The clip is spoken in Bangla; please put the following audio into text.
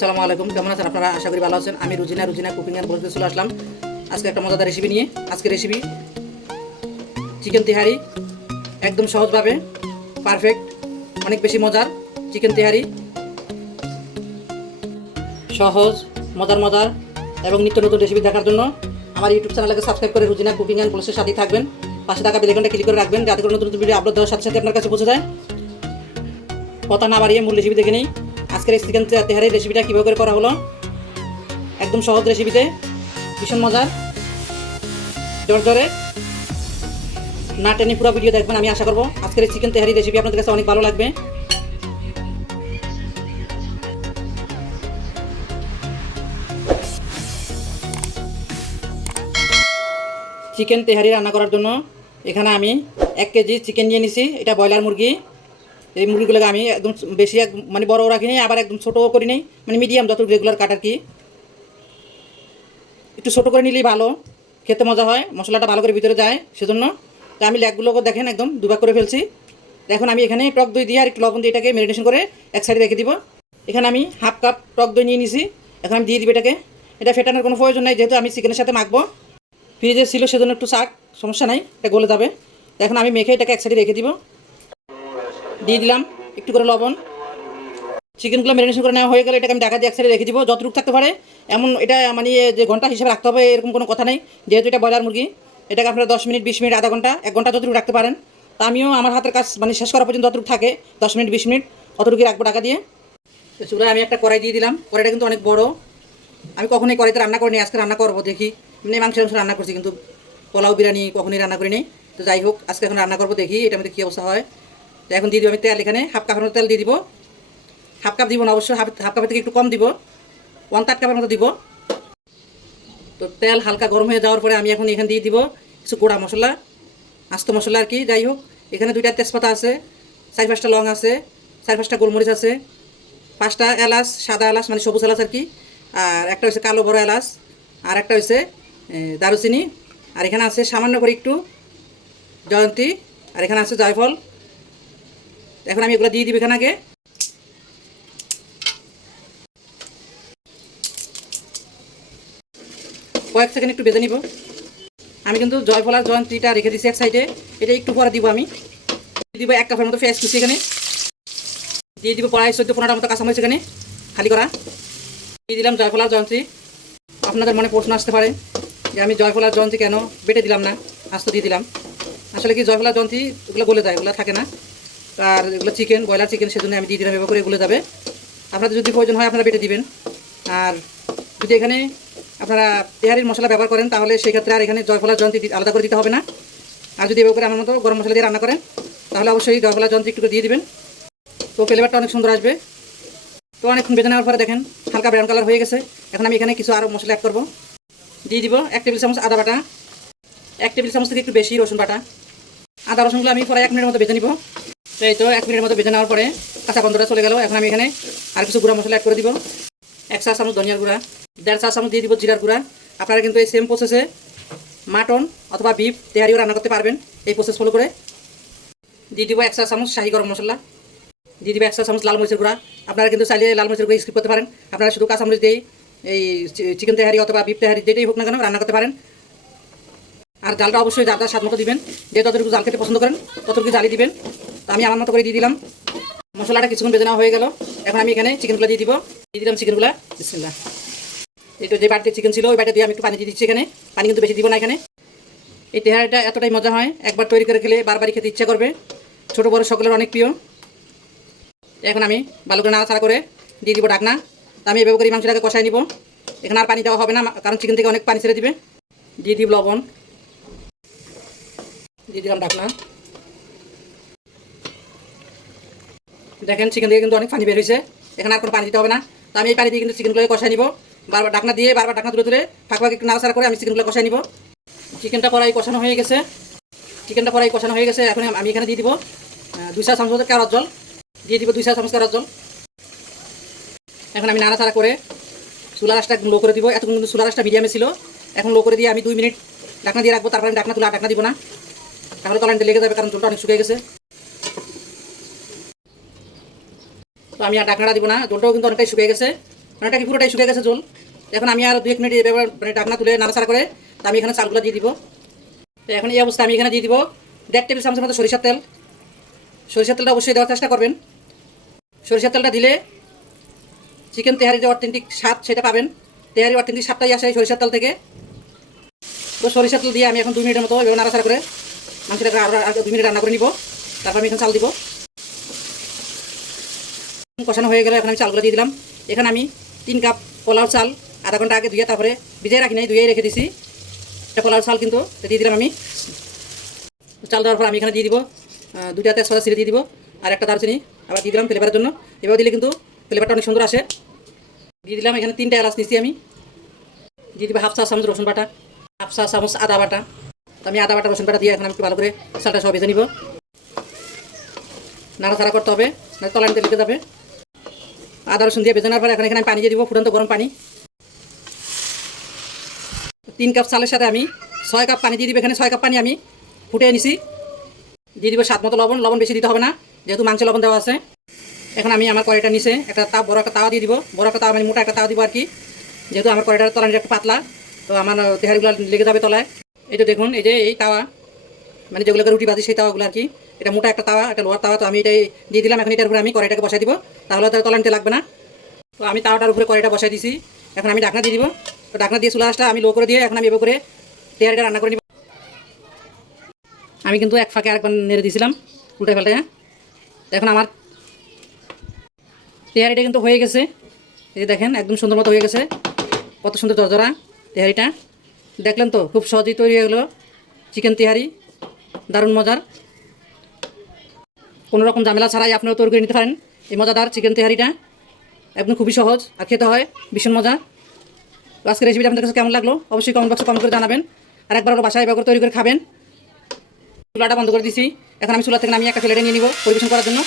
আসসালামু আলাইকুম। কেমন আছেন আপনারা? আশা করি ভালো আছেন। আমি রুজিনা রুজিনা কুকিং অ্যান্ড বলতে চলে আসলাম। আজকে একটা মজাদার রেসিপি নিয়ে। আজকে রেসিপি চিকেন তিহারি। একদম সহজভাবে পারফেক্ট অনেক বেশি মজার চিকেন তিহারি। সহজ, মজার মজার এবং নিত্য নতুন রেসিপি দেখার জন্য আমার ইউটিউব চ্যানেলকে সাবস্ক্রাইব করে রুজিনা কুকিং অ্যান্ড পুলিশের সাথেই থাকবেন। পাশে থাকা বেলেকনটা ক্লিক করে রাখবেন, যাতে করে নতুন নতুন ভিডিও আপলোড দেওয়ার সাথে সাথে আপনার কাছে পৌঁছে যায়। কথা না বাড়িয়ে মূল রেসিপি দেখে নেই। আজকের এই চিকেন তেহারির রেসিপিটা কীভাবে করে করা হলো? একদম সহজ রেসিপিতে ভীষণ মজার। জোর না টেনে পুরো ভিডিও দেখবেন, আমি আশা করব আজকের এই চিকেন তেহারি রেসিপি আপনাদের কাছে অনেক ভালো লাগবে। চিকেন তেহারি রান্না করার জন্য এখানে আমি এক কেজি চিকেন নিয়ে নিছি, এটা ব্রয়লার মুরগি। এই মুরগিগুলোকে আমি একদম বেশি এক মানে বড় রাখিনি আবার একদম ছোটো করি নেই। মানে মিডিয়াম যত রেগুলার কাটার কি। একটু ছোটো করে নিলেই ভালো, খেতে মজা হয়, মশলাটা ভালো করে ভিতরে যায়, সেজন্য। তো আমি লেগগুলোকে দেখেন একদম দুভাগ করে ফেলছি। এখন আমি এখানে টক দই দিয়ে আর একটু লবণ দিয়ে এটাকে মেরিনেশন করে এক সাইডে রেখে দিব। এখানে আমি হাফ কাপ টক দই নিয়ে নিছি। এখন আমি দিয়ে দিব এটাকে। এটা ফেটানোর কোনো প্রয়োজন নাই, যেহেতু আমি চিকেনের সাথে মাখবো। ফ্রিজে ছিল, সেজন্য একটু শাক, সমস্যা নাই, এটা গলে যাবে। এখন আমি মেখে এটাকে এক সাইডে রেখে দিব। দিয়ে দিলাম, একটু করে লবণ। চিকেনগুলো ম্যারিনেশন করে নেওয়া হয়ে গেলে এটাকে আমি ঢাকা দিয়ে এক সাইডে রেখে দিব, যতটুকু থাকতে পারে। এমন এটা মানে যে ঘণ্টা হিসেবে রাখতে হবে, এরকম কোনো কথা নেই। যেহেতু এটা ব্রয়লার মুরগি, এটাকে আপনারা দশ মিনিট, বিশ মিনিট, আধা ঘণ্টা, এক ঘণ্টা যতটুকু রাখতে পারেন। তা আমিও আমার হাতের কাজ মানে শেষ করা পর্যন্ত যতটুকু থাকে, দশ মিনিট, বিশ মিনিট অতটুকু রাখব টাকা দিয়ে। তো চুলায় আমি একটা কড়াই দিয়ে দিলাম। কড়াইটা কিন্তু অনেক বড়। আমি কখনোই কড়াইতে রান্না করিনি, আজকে রান্না করব, দেখি। এমনি মাংস মাংস রান্না করছি, কিন্তু পোলাও, বিরিয়ানি কখনোই রান্না করিনি। তো যাই হোক, আজকে এখন রান্না করব, দেখি এটা মধ্যে কী অবস্থা হয়। তো এখন দিয়ে দিব আমি তেল এখানে, হাফ কাপের মতো তেল দিয়ে দিব। হাফ কাপ দিব না অবশ্যই হাফ হাফ কাপের থেকে একটু কম দিব। ওয়ান থার্ড কাপের মতো দিব। তো তেল হালকা গরম হয়ে যাওয়ার পরে আমি এখন এখানে দিয়ে দিব কিছু গোড়া মশলা, আস্ত মশলা আর কি, যাই হোক। এখানে দুইটা তেজপাতা আছে, চার পাঁচটা লং আছে, চার পাঁচটা গোলমরিচ আছে, পাঁচটা এলাচ, সাদা এলাচ মানে সবুজ এলাচ আর কি, আর একটা হচ্ছে কালো বড় এলাচ, আর একটা হচ্ছে দারুচিনি। আর এখানে আছে সামান্য করে একটু জয়ন্তী, আর এখানে আছে জয়ফল। এখন আমি এগুলো দিয়ে দিব এখানে আগে। কয়েক সেকেন্ড একটু বেঁধে নিব। আমি কিন্তু জয়ফল আর জয়ন্তীটা রেখে দিচ্ছি এক সাইডে। এটা একটু পরে দিব আমি। দিয়ে দিব এক কাপের মতো পেঁয়াজ কুচি এখানে। দিয়ে দিব প্রায় চোদ্দ পনেরোটার মতো কাঁচামরিচ এখানে, খালি করা। দিয়ে দিলাম জয়ফল আর জয়ন্তী আপনাদের মনে প্রশ্ন আসতে পারে যে আমি জয়ফল আর জয়ন্তী কেন? বেটে দিলাম না, আস্ত দিয়ে দিলাম। আসলে কি জয়ফল আর জয়ন্তী ওগুলো গলে যায়, ওগুলো থাকে না। আর এগুলো চিকেন ব্রয়লার চিকেন সেজন্য আমি দিয়ে দিলাম এবার করে এগুলো যাবে। আপনাদের যদি প্রয়োজন হয়, আপনারা বেটে দিবেন। আর যদি এখানে আপনারা তেহারির মশলা ব্যবহার করেন, তাহলে সেই ক্ষেত্রে আর এখানে জয়ফলা জয়ন্তী আলাদা করে দিতে হবে না। আর যদি এবার করে আমার মতো গরম মশলা দিয়ে রান্না করেন, তাহলে অবশ্যই জয়ফলা জয়ন্তী একটু দিয়ে দিবেন। তো ফ্লেভারটা অনেক সুন্দর আসবে। তো অনেকক্ষণ বেজে নেওয়ার পরে দেখেন, হালকা ব্রাউন কালার হয়ে গেছে। এখন আমি এখানে কিছু আরও মশলা অ্যাড করব। দিয়ে দিব এক টেবিল চামচ আদা বাটা। এক টেবিল চামচ থেকে একটু বেশি রসুন বাটা। আদা রসুনগুলো আমি প্রায় এক মিনিটের মতো বেজে নিব। তো এই তো এক মিনিটের মতো বেজে নেওয়ার পরে কাঁচা গন্ধটা চলে গেল। এখন আমি এখানে আর কিছু গুঁড়া মশলা অ্যাড করে দিব। এক চা চামচ ধনিয়ার গুঁড়া, দেড় চা চামচ দিয়ে দিব জিরার গুঁড়া। আপনারা কিন্তু এই সেম প্রসেসে মাটন অথবা বিফ তেহারিও রান্না করতে পারবেন। এই প্রসেস ফলো করে দিয়ে দিব এক চা চামচ শাহি গরম মশলা। দিয়ে দিব এক চা চামচ লাল মরিচের গুঁড়া। আপনারা কিন্তু চাইলে লাল মরিচের গুঁড়া স্কিপ করতে পারেন। আপনারা শুধু কাঁচা মরিচ দিয়েই এই চিকেন তেহারি অথবা বিফ তেহারি যেটাই হোক না কেন রান্না করতে পারেন। আর জালটা অবশ্যই জালটা স্বাদ মতো দিবেন। যে যতটুকু জাল খেতে পছন্দ করেন, ততটুকু জালি দিবেন। আমি আমার মতো করে দিয়ে দিলাম। মশলাটা কিছুক্ষণ বেজে হয়ে গেল। এখন আমি এখানে চিকেনগুলো দিয়ে দিব। দিয়ে দিলাম চিকেনগুলো। বিসমিল্লাহ। এই তো যে বাড়িতে চিকেন ছিল, ওই বাড়িতে দিয়ে আমি একটু পানি দিয়ে দিচ্ছি এখানে। পানি কিন্তু বেশি দিব না এখানে। এই তেহারিটা এতটাই মজা হয়। একবার তৈরি করে খেলে বারবারই খেতে ইচ্ছা করবে। ছোটো বড় সকলের অনেক প্রিয়। এখন আমি ভালো করে নাড়াচাড়া করে দিয়ে দিব ডাকনা আমি এভাবে করে মাংসটাকে কষাই নিব। এখানে আর পানি দেওয়া হবে না, কারণ চিকেন থেকে অনেক পানি ছেড়ে দিবে। দিয়ে দিব লবণ। দিয়ে দিলাম ডাকনা দেখেন চিকেন থেকে কিন্তু অনেক পানি বের হয়েছে। এখানে আর কোনো পানি দিতে হবে না। তো আমি এই পানি দিয়ে কিন্তু চিকেনগুলো কষাই নিব। বারবার ডাকনা দিয়ে, বারবার ডাকনা তুলে তুলে ফাঁক ফাঁক নাড়াচাড়া করে আমি চিকেনগুলো কষাই নিব। চিকেনটা পরাই কষানো হয়ে গেছে। চিকেনটা পরাই কষানো হয়ে গেছে। এখন আমি এখানে দিয়ে দিব দুই চা চামচ কারত জল। দিয়ে দিব দুই চা চামচ কারত জল। এখন আমি নাড়াচাড়া করে চুলা রাসটা লো করে দিব। এতক্ষণ কিন্তু চুলা রাসটা মিডিয়ামে ছিল। এখন লো করে দিয়ে আমি দুই মিনিট ডাকনা দিয়ে রাখব। তারপরে আমি ডাকনা তুলে ডাকনা দিব না। তাহলে তলানিতে লেগে যাবে, কারণ জলটা অনেক শুকিয়ে গেছে। তো আমি আর ডাকনাটা দিব না, জলটাও কিন্তু অনেকটাই শুকিয়ে গেছে। এটা কি পুরোটাই শুকিয়ে গেছে জল? এখন আমি আর দু এক মিনিট এবার মানে ডাকনা তুলে নাড়াচাড়া করে, তো আমি এখানে চালগুলো দিয়ে দিব। তো এখন এই অবস্থা আমি এখানে দিয়ে দিব। দেড় টেবিল চামচের মতো সরিষার তেল। সরিষার তেলটা অবশ্যই দেওয়ার চেষ্টা করবেন। সরিষার তেলটা দিলে চিকেন তেহারি যে অথেন্টিক স্বাদ সেটা পাবেন। তেহারি অথেন্টিক স্বাদটাই আসে সরিষার তেল থেকে। তো সরিষার তেল দিয়ে আমি এখন দুই মিনিটের মতো এভাবে নাড়াচাড়া করে মাংসটাকে আরও আর দুই মিনিট রান্না করে নিব। তারপর আমি এখানে চাল দিব। কষানো হয়ে গেলে, এখন আমি চালগুলো দিয়ে দিলাম। এখানে আমি তিন কাপ পোলাও চাল, আধা ঘণ্টা আগে ধুয়ে তারপরে ভিজিয়ে রাখি নাই ধুয়ে রেখে দিছি। এটা পোলাও চাল কিন্তু দিয়ে দিলাম আমি। চাল দেওয়ার পর আমি এখানে দিয়ে দিব দুইটা তেজপাতা ছিঁড়ে দিয়ে দিব, আর একটা দারচিনি। আবার দিয়ে দিলাম ফ্লেভারের জন্য। এভাবে দিলে কিন্তু ফ্লেভারটা অনেক সুন্দর আসে। দিয়ে দিলাম, এখানে তিনটা এলাচ নিচ্ছি আমি। দিয়ে দিব হাফ চা চামচ রসুন বাটা, হাফ চা চামচ আদা বাটা। আমি আদা বাটা, রসুন বাটা দিয়ে এখন আমি একটু ভালো করে চালটা সব ভেজে নিব। নাড়াচাড়া করতে হবে না তলানিতে লেগে যাবে। আদা, রসুন দিয়ে ভেজে নেওয়ার পরে এখন এখানে পানি দিয়ে দিব, ফুটন্ত গরম পানি। তিন কাপ চালের সাথে আমি ছয় কাপ পানি দিয়ে দিব, এখানে ছয় কাপ পানি আমি ফুটিয়ে নিছি। দিয়ে দিব স্বাদ মতো লবণ লবণ বেশি দিতে হবে না, যেহেতু মাংসে লবণ দেওয়া আছে। এখন আমি আমার কড়াইটা নিচে একটা তাপ বড় একটা তাওয়া দিয়ে দিব। বড় একটা তাওয়া মানে মোটা একটা তাওয়া দিব আর কি। যেহেতু আমার কড়াইটার তলানিটা একটু পাতলা, তো আমার তেহারিগুলো লেগে যাবে তলায়। এই তো দেখুন, এই যে এই তাওয়া মানে যেগুলোকে রুটি বাজি, সেই তাওয়াগুলো আর কি। এটা মোটা একটা তাওয়া, একটা লোয়ার তাওয়া, তো আমি এটাই দিয়ে দিলাম। এখন এটার উপরে আমি কড়াইটাকে বসাই দিব। তাহলে তার তলানিতে লাগবে না। তো আমি তাওয়াটার উপরে কড়াইটা বসাই দিছি। এখন আমি ঢাকনা দিয়ে দিব। তো ঢাকনা দিয়ে চুলাশটা আমি লো করে দিয়ে এখন আমি এবার করে তেহারিটা রান্না করে নিব। আমি কিন্তু এক ফাঁকে আরেকবার নেড়ে দিয়েছিলাম, উল্টে ফেলতে হ্যাঁ? এখন আমার তেহারিটা কিন্তু হয়ে গেছে। এই দেখেন, একদম সুন্দর মতো হয়ে গেছে। কত সুন্দর দরদরা তেহারিটা দেখলেন তো, খুব সহজেই তৈরি হয়ে গেলো চিকেন তেহারি। দারুণ মজার। কোনো রকম ঝামেলা ছাড়াই আপনিও তৈরি করে নিতে পারেন। এই মজাদার চিকেন তেহারিটা একদম খুবই সহজ আর খেতে হয়, ভীষণ মজা। তো আজকের রেসিপিটা আপনাদের কাছে কেমন লাগল? অবশ্যই কমেন্ট বক্সে কমেন্ট করে জানাবেন। আর একবার ওরা বাসায় এবার তৈরি করে খাবেন। চুলাটা বন্ধ করে দিছি। এখন আমি চুলা থেকে আমি একটা প্লেটে নিয়ে নিব পরিবেশন করার জন্য।